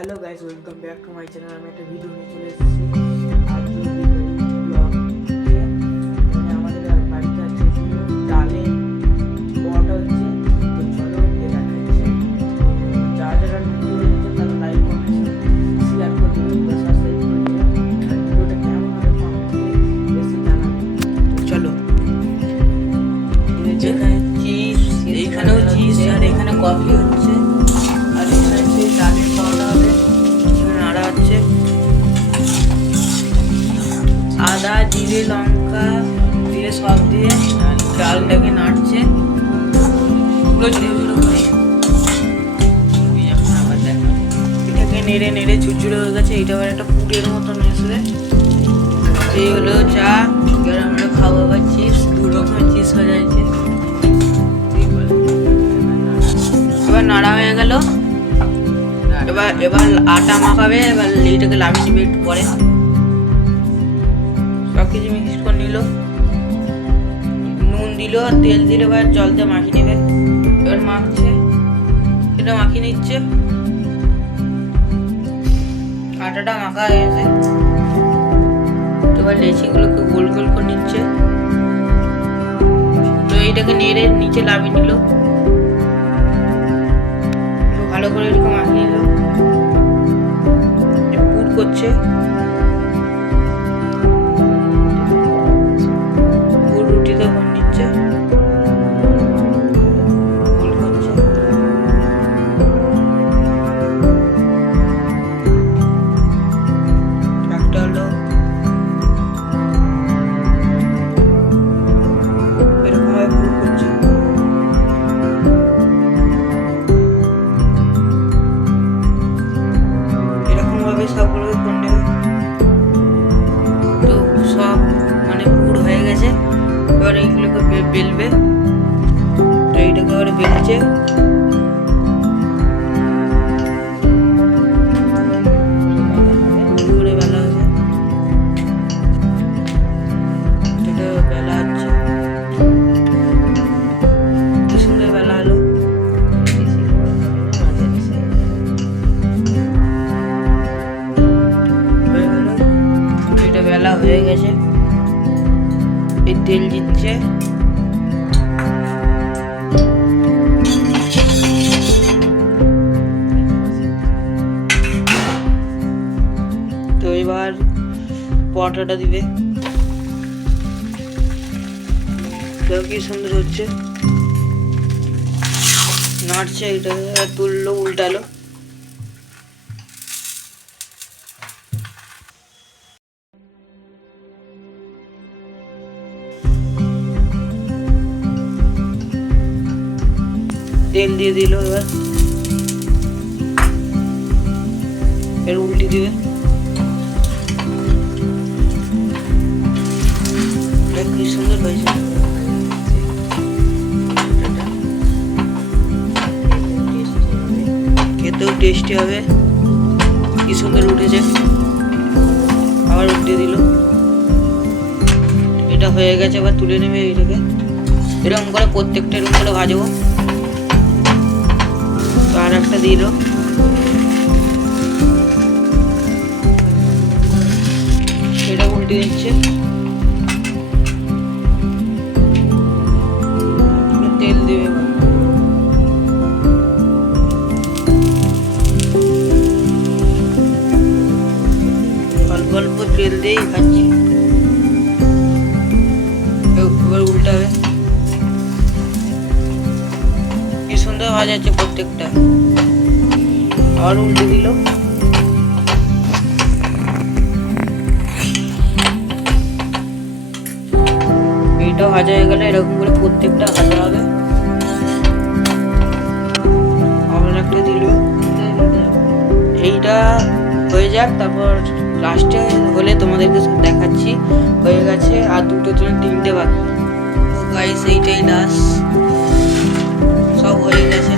Hello guys, welcome back to my channel. আমি একটা video নিয়ে চলে এসেছি আজকে ব্লগ। মানে আমাদের বাড়িতে আছে ডালের বড়াটা হচ্ছে, তো চলো এটা খাচ্ছি। যারা যারা নতুন হয়েছে তারা লাইক কমেন্ট শেয়ার করে দিন বা সাবস্ক্রাইব করে দিন। আর ভিডিওটা কেমন হবে কমেন্ট বেশি জানাবেন। তো চলো, যেখানে চিজ, এইখানেও চিজ আর এখানে কফি হচ্ছে, আর এখানে সেই ডালের পাউডার হবে, এখানে নাড়া হচ্ছে। আদা, জিরে, লঙ্কা দিয়ে সব দিয়ে ডালটাকে নাড়ছে পুরো ঝুড়ো ঝুড়ো করে। এটাকে নেড়ে নেড়ে ঝুরঝুরে হয়ে গেছে। এটা আবার একটা পুরের মতন এসে, এই হলো চা। এবার আমরা খাবো আবার চিপস, দু রকমের চিপস হয়ে যাচ্ছে। এবার নাড়া হয়ে গেল, এবার এবার আটা মাখাবে, এবার এইটাকে লাভিয়ে নেবে একটু পরে। সব কিছু মিক্স করে নিল, নুন দিল আর তেল দিল, এবার জল দিয়ে মাখিয়ে নেবে। এবার মাখছে, এটা মাখিয়ে নিচ্ছে। আটাটা মাখা হয়ে গেছে, এবার লেচিগুলোকে গোল গোল করে নিচ্ছে। তো এইটাকে নেড়ে নিচে লাভিয়ে নিল, ভালো করে এরকম মাখিয়ে নিল। পুর করছে, পুর রুটিতে করে নিচ্ছে, গোল করছে। একটা হলো এরকম ভাবে পুর করছে। সবগুলোকে করে নেবে। তো সব মানে পুর হয়ে গেছে, এবার এইগুলোকে বেলবে। তো এইটাকে এবারে বেলছে, করে বেলা হবে, এটা বেলা হচ্ছে, কি সুন্দর বেলা হলো। বেলা হয়ে গেছে, এই তেল দিচ্ছে। তো এবার পরোটাটা দিবে, কি সুন্দর হচ্ছে, নাড়ছে, এটা তুললো উল্টালো। তেল দিয়ে দিল, এবার উল্টি দিবে। কি সুন্দর হয়েছে, খেতেও টেস্টি হবে। কি সুন্দর উঠেছে, আবার উল্টে দিল। এটা হয়ে গেছে, আবার তুলে নেবে। এটাকে এরকম করে প্রত্যেকটা এরকম করে ভাজবো। আর একটা দিল, এটা উল্টে দিচ্ছে। তেল দেবে, অল্প অল্প তেল দিয়েই খাচ্ছি। এবার উল্টাবে, কি সুন্দর ভাজা যাচ্ছে প্রত্যেকটা। আর উল্টে দিল, এইটাও ভাজা হয়ে গেলে এরকম করে প্রত্যেকটা ভাজা হবে। আবার একটা দিল, এইটা হয়ে যাক, তারপর লাস্টে হলে তোমাদেরকে দেখাচ্ছি। হয়ে গেছে, আর দুটো তিনটে বাকি। গাইস, এইটাই লাস্ট, সব হয়ে গেছে।